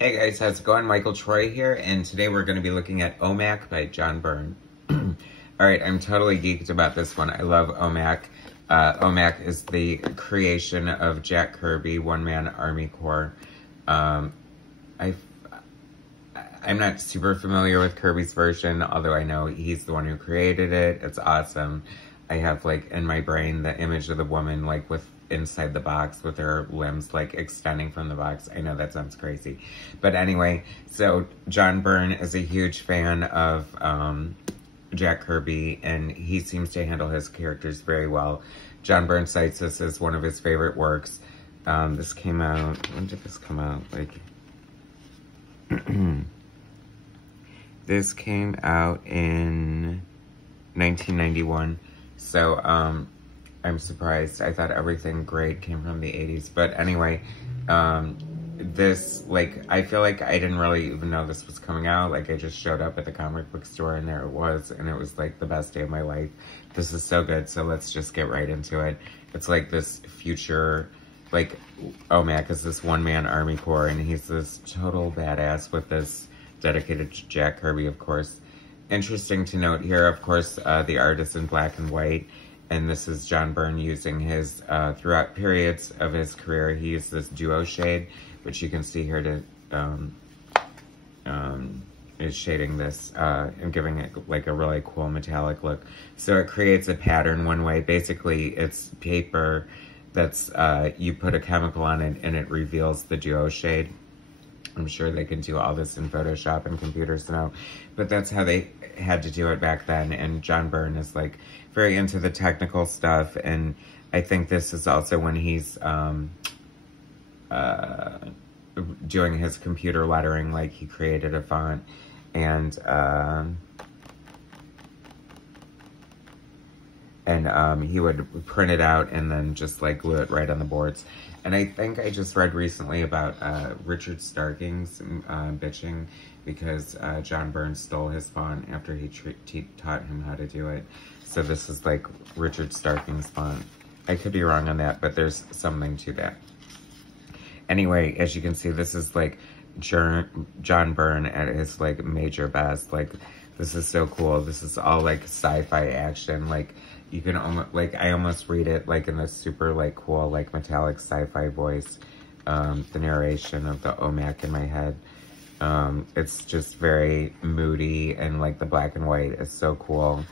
Hey guys, how's it going? Michael Troy here, and today we're going to be looking at Omac by John Byrne. Alright, I'm totally geeked about this one. I love Omac. Omac is the creation of Jack Kirby, one-man Army Corps. I'm not super familiar with Kirby's version, although I know he's the one who created it. It's awesome. I have, like, in my brain the image of the woman, like, with inside the box with her limbs like extending from the box. I know that sounds crazy. But anyway, so John Byrne is a huge fan of Jack Kirby, and he seems to handle his characters very well. John Byrne cites this as one of his favorite works. This came out, when did this come out? Like, this came out in 1991. So, I'm surprised. I thought everything great came from the 80s. But anyway, this, like, I feel like I didn't really even know this was coming out. Like, I just showed up at the comic book store and there it was. And it was, like, the best day of my life. This is so good, so let's just get right into it. It's, like, this future, like, Omac is this one-man Army Corps. And he's this total badass with this dedicated to Jack Kirby, of course. Interesting to note here, of course, the art is in black and white. And this is John Byrne using his, throughout periods of his career, he used this duoshade, which you can see here to, is shading this, and giving it like a really cool metallic look. So it creates a pattern one way. Basically, it's paper that's, you put a chemical on it and it reveals the duoshade. I'm sure they can do all this in Photoshop and computers now, but that's how they had to do it back then. And John Byrne is like very into the technical stuff, and I think this is also when he's doing his computer lettering. Like, he created a font, and he would print it out and then just like glue it right on the boards. And I think I just read recently about Richard Starking's bitching because John Byrne stole his font after he taught him how to do it. So this is like Richard Starking's font. I could be wrong on that, but there's something to that. Anyway, as you can see, this is like John Byrne at his like major best. Like, this is so cool. This is all like sci-fi action. Like, you can almost, like, I almost read it like in this super like cool like metallic sci-fi voice. The narration of the Omac in my head. It's just very moody, and like the black and white is so cool.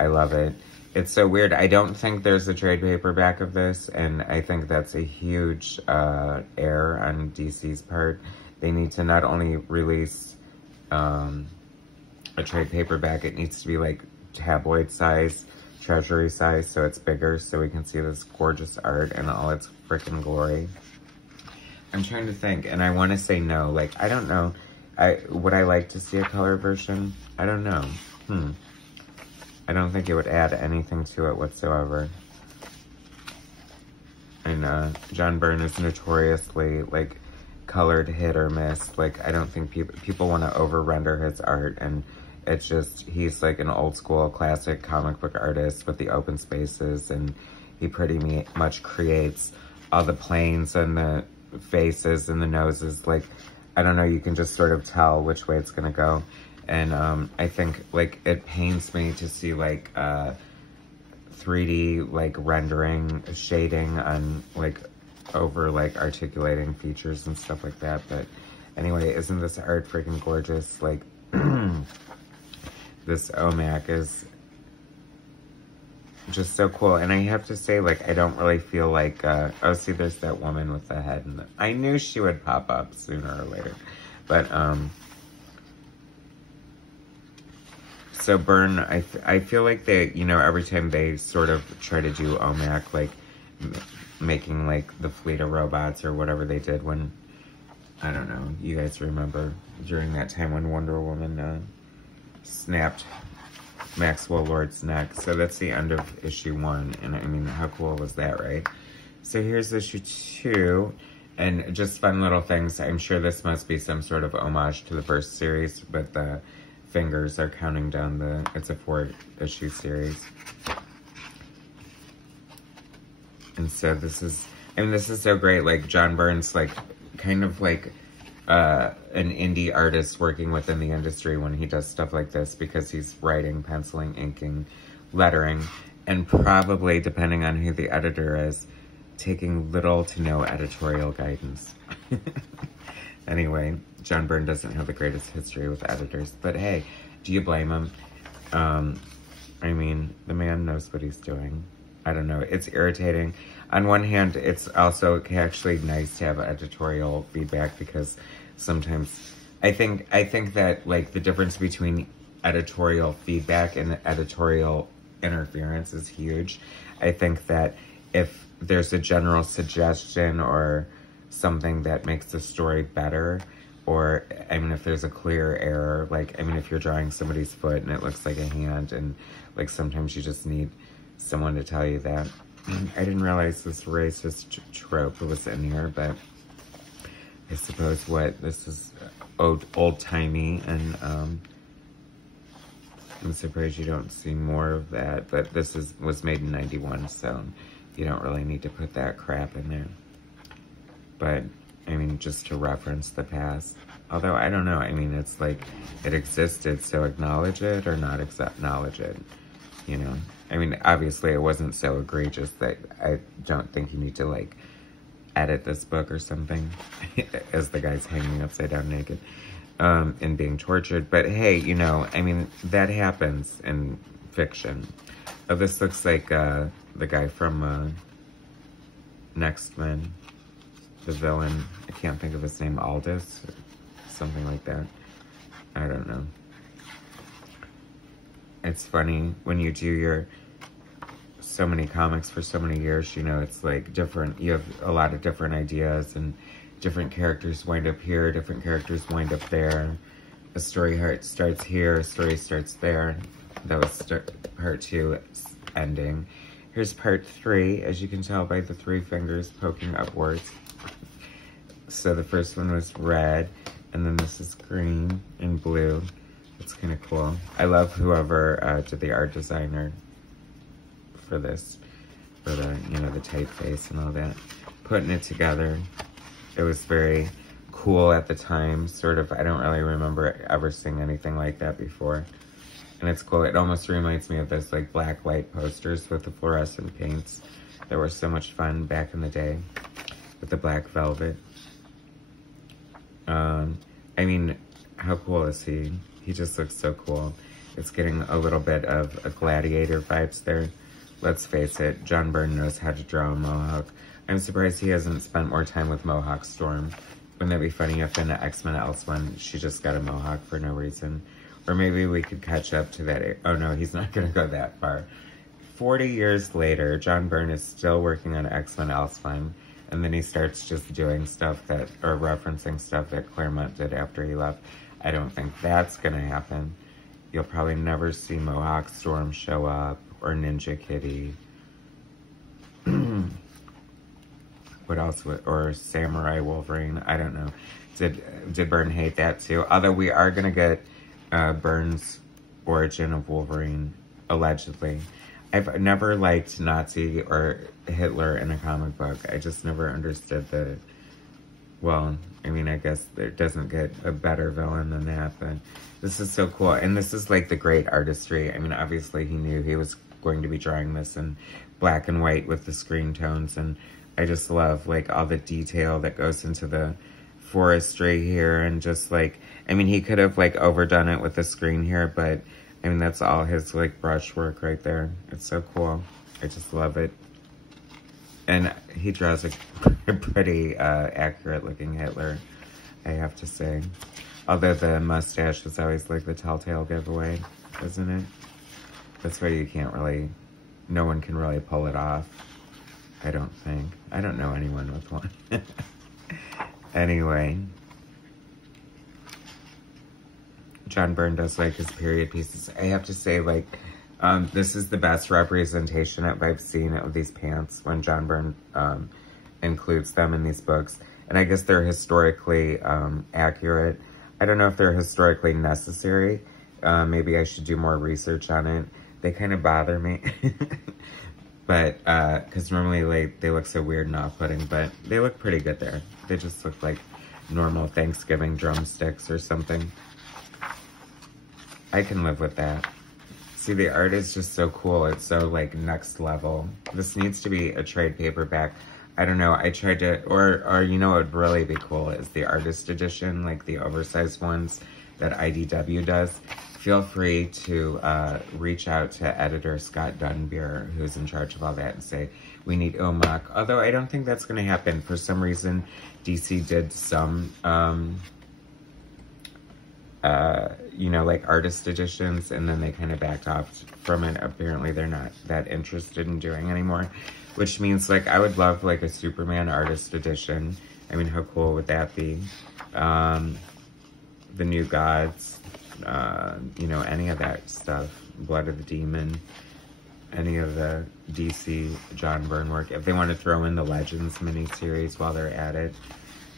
I love it. It's so weird. I don't think there's a trade paperback of this, and I think that's a huge error on DC's part. They need to not only release a trade paperback, it needs to be like tabloid size, treasury size, so it's bigger, so we can see this gorgeous art in all its freaking glory. I'm trying to think, and I want to say no. Like, I don't know. Would I like to see a color version? I don't know. I don't think it would add anything to it whatsoever. And John Byrne is notoriously like colored hit or miss. Like, I don't think people want to over render his art, and it's just, he's like an old school classic comic book artist with the open spaces, and he pretty much creates all the planes and the faces and the noses. Like, I don't know, you can just sort of tell which way it's gonna go. And I think like it pains me to see like 3D like rendering, shading on like over like articulating features and stuff like that. But anyway, isn't this art freaking gorgeous? Like, this Omac is just so cool. And I have to say, like, I don't really feel like, oh, see, there's that woman with the head. And I knew she would pop up sooner or later. But, so Byrne, I feel like they, you know, every time they sort of try to do Omac, like, making, like, the fleet of robots or whatever they did when, I don't know, you guys remember during that time when Wonder Woman, snapped Maxwell Lord's neck. So that's the end of issue 1, and I mean, how cool was that, right? So here's issue 2, and just fun little things. I'm sure this must be some sort of homage to the first series, but the fingers are counting down it's a 4-issue series. And so this is, and this is so great. Like, John Byrne's like kind of like an indie artist working within the industry when he does stuff like this, because he's writing, penciling, inking, lettering, and probably, depending on who the editor is, taking little to no editorial guidance. Anyway, John Byrne doesn't have the greatest history with editors, but hey, do you blame him? I mean, the man knows what he's doing. I don't know. It's irritating. On one hand, it's also actually nice to have editorial feedback, because sometimes I think that, like, the difference between editorial feedback and editorial interference is huge. I think that if there's a general suggestion or something that makes the story better, or, I mean, if there's a clear error, like, I mean, if you're drawing somebody's foot and it looks like a hand, and, like, sometimes you just need someone to tell you that. I didn't realize this racist trope was in here, but I suppose this is old-timey, and I'm surprised you don't see more of that, but this was made in 91, so you don't really need to put that crap in there. But, I mean, just to reference the past. Although, I don't know, I mean, it's like, it existed, so acknowledge it or not acknowledge it, you know? I mean, obviously it wasn't so egregious that I don't think you need to, like, edit this book or something, as the guy's hanging upside down naked, and being tortured. But hey, you know, I mean, that happens in fiction. Oh, this looks like, the guy from, Next Men, the villain. I can't think of his name, Aldous, or something like that. I don't know. It's funny, when you do so many comics for so many years, you know, it's like different, you have a lot of different ideas, and different characters wind up here, different characters wind up there. A story starts here, a story starts there. That was part 2 ending. Here's part 3, as you can tell by the 3 fingers poking upwards. So the first one was red, and then this is green and blue. It's kind of cool. I love whoever did the art designer for this, for the, you know, the typeface and all that. Putting it together, it was very cool at the time, sort of. I don't really remember ever seeing anything like that before. And it's cool. It almost reminds me of those, like, black light posters with the fluorescent paints that were so much fun back in the day with the black velvet. I mean, how cool is he? He just looks so cool. It's getting a little bit of a Gladiator vibes there. Let's face it, John Byrne knows how to draw a mohawk. I'm surprised he hasn't spent more time with Mohawk Storm. Wouldn't that be funny if in the X-Men Else one, she just got a mohawk for no reason? Or maybe we could catch up to that. Oh no, he's not gonna go that far. 40 years later, John Byrne is still working on X-Men Else one. And then he starts just doing stuff that, or referencing stuff that Claremont did after he left. I don't think that's gonna happen. You'll probably never see Mohawk Storm show up, or Ninja Kitty. What else would, or Samurai Wolverine? I don't know. Did Byrne hate that too? Although we are gonna get Byrne's origin of Wolverine, allegedly. I've never liked Nazi or Hitler in a comic book. I just never understood well, I mean, I guess it doesn't get a better villain than that, but this is so cool. And this is like the great artistry. I mean, obviously he knew he was going to be drawing this in black and white with the screen tones, and I just love, like, all the detail that goes into the forestry here, and just, like, I mean, he could have, like, overdone it with the screen here, but I mean, that's all his, like, brush work right there. It's so cool. I just love it. And he draws a pretty accurate-looking Hitler, I have to say. Although the mustache is always, like, the telltale giveaway, isn't it? That's why you can't really, no one can really pull it off, I don't think. I don't know anyone with one. Anyway. John Byrne does, like, his period pieces. I have to say, like, this is the best representation I've seen of these pants when John Byrne includes them in these books. And I guess they're historically accurate. I don't know if they're historically necessary. Maybe I should do more research on it. They kind of bother me. But, because normally, like, they look so weird and off-putting, but they look pretty good there. They just look like normal Thanksgiving drumsticks or something. I can live with that. See, the art is just so cool. It's so, like, next level. This needs to be a trade paperback. I don't know. I tried to, or you know what would really be cool is the artist edition, like the oversized ones that IDW does. Feel free to reach out to editor Scott Dunbier, who's in charge of all that, and say, we need Omac. Although I don't think that's going to happen. For some reason, DC did some, you know, like artist editions, and then they kind of backed off from it. Apparently, they're not that interested in doing anymore. Which means, like, I would love, like, a Superman artist edition. I mean, how cool would that be? The New Gods, you know, any of that stuff. Blood of the Demon, any of the DC John Byrne work. If they want to throw in the Legends miniseries while they're at it,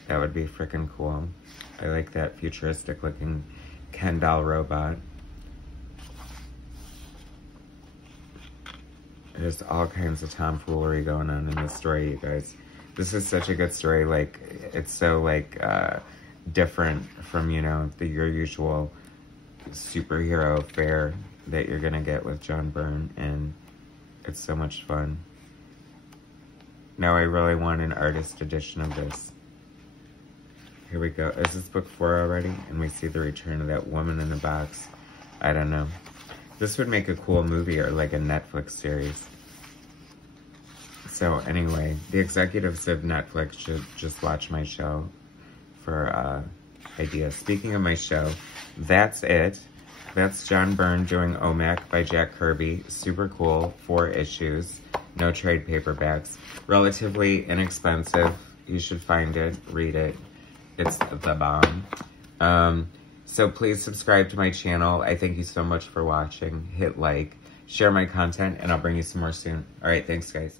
that would be freaking cool. I like that futuristic-looking Ken doll robot. There's all kinds of tomfoolery going on in this story, you guys. This is such a good story. Like, it's so, like, different from, you know, your usual superhero fare that you're gonna get with John Byrne, and it's so much fun. Now I really want an artist edition of this. Here we go. Is this book 4 already? And we see the return of that woman in the box. I don't know. This would make a cool movie or like a Netflix series. So anyway, the executives of Netflix should just watch my show for ideas. Speaking of my show, that's it. That's John Byrne doing Omac by Jack Kirby. Super cool. 4 issues. No trade paperbacks. Relatively inexpensive. You should find it. Read it. It's the bomb. So please subscribe to my channel. I thank you so much for watching. Hit like, share my content, and I'll bring you some more soon. All right, thanks, guys.